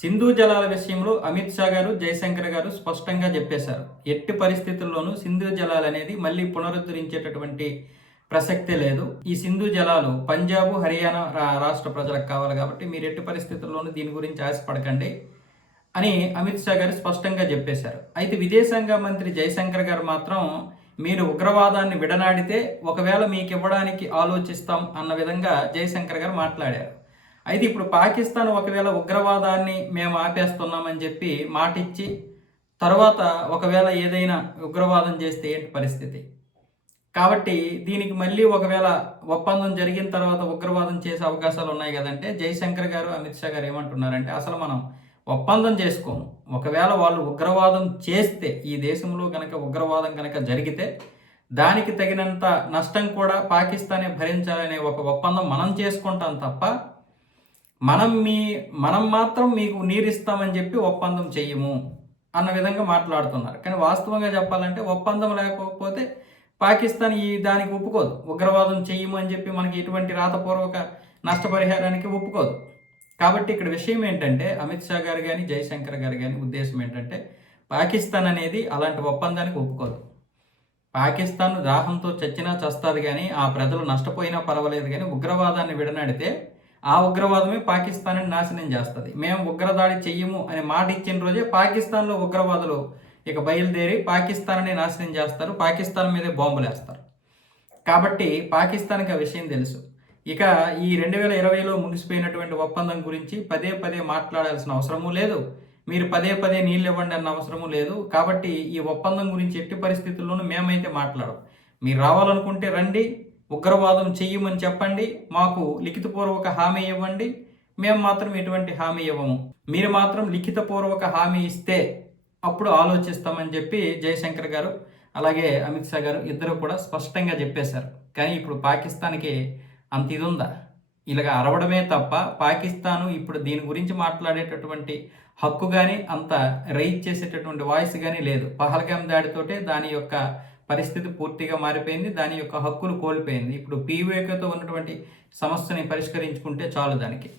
సింధు జలాల విషయంలో అమిత్ షా గారు, జయశంకర్ గారు స్పష్టంగా చెప్పేశారు. ఎట్టి పరిస్థితుల్లోనూ సింధు జలాలు అనేది మళ్ళీ పునరుద్ధరించేటటువంటి ప్రసక్తే లేదు. ఈ సింధు జలాలు పంజాబ్, హర్యానా రాష్ట్ర ప్రజలకు కావాలి కాబట్టి మీరు ఎట్టి పరిస్థితుల్లోనూ దీని గురించి ఆశపడకండి అని అమిత్ షా గారు స్పష్టంగా చెప్పేశారు. అయితే విదేశాంగ మంత్రి జయశంకర్ గారు మాత్రం మీరు ఉగ్రవాదాన్ని విడనాడితే ఒకవేళ మీకు ఇవ్వడానికి ఆలోచిస్తాం అన్న విధంగా జయశంకర్ గారు మాట్లాడారు. అయితే ఇప్పుడు పాకిస్తాన్ ఒకవేళ ఉగ్రవాదాన్ని మేము ఆపేస్తున్నామని చెప్పి మాటిచ్చి తర్వాత ఒకవేళ ఏదైనా ఉగ్రవాదం చేస్తే ఏంటి పరిస్థితి? కాబట్టి దీనికి మళ్ళీ ఒకవేళ ఒప్పందం జరిగిన తర్వాత ఉగ్రవాదం చేసే అవకాశాలు ఉన్నాయి కదంటే జయశంకర్ గారు, అమిత్ షా గారు ఏమంటున్నారంటే అసలు మనం ఒప్పందం చేసుకోము. ఒకవేళ వాళ్ళు ఉగ్రవాదం చేస్తే, ఈ దేశంలో కనుక ఉగ్రవాదం కనుక జరిగితే దానికి తగినంత నష్టం కూడా పాకిస్తానే భరించాలనే ఒక ఒప్పందం మనం చేసుకుంటాం తప్ప మనం మాత్రం మీకు నీరిస్తామని చెప్పి ఒప్పందం చెయ్యము అన్న విధంగా మాట్లాడుతున్నారు. కానీ వాస్తవంగా చెప్పాలంటే ఒప్పందం లేకపోతే పాకిస్తాన్ దానికి ఒప్పుకోదు. ఉగ్రవాదం చెయ్యము అని చెప్పి మనకి ఎటువంటి రాతపూర్వక నష్టపరిహారానికి ఒప్పుకోదు. కాబట్టి ఇక్కడ విషయం ఏంటంటే అమిత్ షా గారు కానీ, జయశంకర్ గారు కానీ ఉద్దేశం ఏంటంటే పాకిస్తాన్ అనేది అలాంటి ఒప్పందానికి ఒప్పుకోదు. పాకిస్తాన్ దాహంతో చచ్చినా చస్తుంది కానీ, ఆ ప్రజలు నష్టపోయినా పర్వాలేదు కానీ ఉగ్రవాదాన్ని విడనాడితే ఆ ఉగ్రవాదమే పాకిస్తాన్ని నాశనం చేస్తుంది. మేము ఉగ్రదాడి చెయ్యము అనే మాట ఇచ్చిన రోజే పాకిస్తాన్లో ఉగ్రవాదులు ఇక బయలుదేరి పాకిస్తాన్ని నాశనం చేస్తారు, పాకిస్తాన్ మీదే బాంబులు వేస్తారు. కాబట్టి పాకిస్తాన్కి ఆ విషయం తెలుసు. ఇక ఈ 2020లో ముగిసిపోయినటువంటి ఒప్పందం గురించి పదే పదే మాట్లాడాల్సిన అవసరమూ లేదు. మీరు పదే పదే నీళ్ళు ఇవ్వండి అన్న అవసరమూ లేదు. కాబట్టి ఈ ఒప్పందం గురించి ఎట్టి పరిస్థితుల్లోనూ మేమైతే మాట్లాడం. మీరు రావాలనుకుంటే రండి, ఉగ్రవాదం చెయ్యమని చెప్పండి, మాకు లిఖితపూర్వక హామీ ఇవ్వండి, మేము మాత్రం ఎటువంటి హామీ ఇవ్వము. మీరు మాత్రం లిఖితపూర్వక హామీ ఇస్తే అప్పుడు ఆలోచిస్తామని చెప్పి జయశంకర్ గారు అలాగే అమిత్ షా గారు ఇద్దరు కూడా స్పష్టంగా చెప్పేశారు. కానీ ఇప్పుడు పాకిస్తాన్కి అంత ఇది ఉందా? ఇలాగ అరవడమే తప్ప పాకిస్తాను ఇప్పుడు దీని గురించి మాట్లాడేటటువంటి హక్కు కానీ, అంత రైజ్ చేసేటటువంటి వాయిస్ కానీ లేదు. పహల్గాం దాడితోటే దాని యొక్క పరిస్థితి పూర్తిగా మారిపోయింది, దాని యొక్క హక్కులు కోల్పోయింది. ఇప్పుడు పీఓకేతో ఉన్నటువంటి సమస్యని పరిష్కరించుకుంటే చాలు దానికి.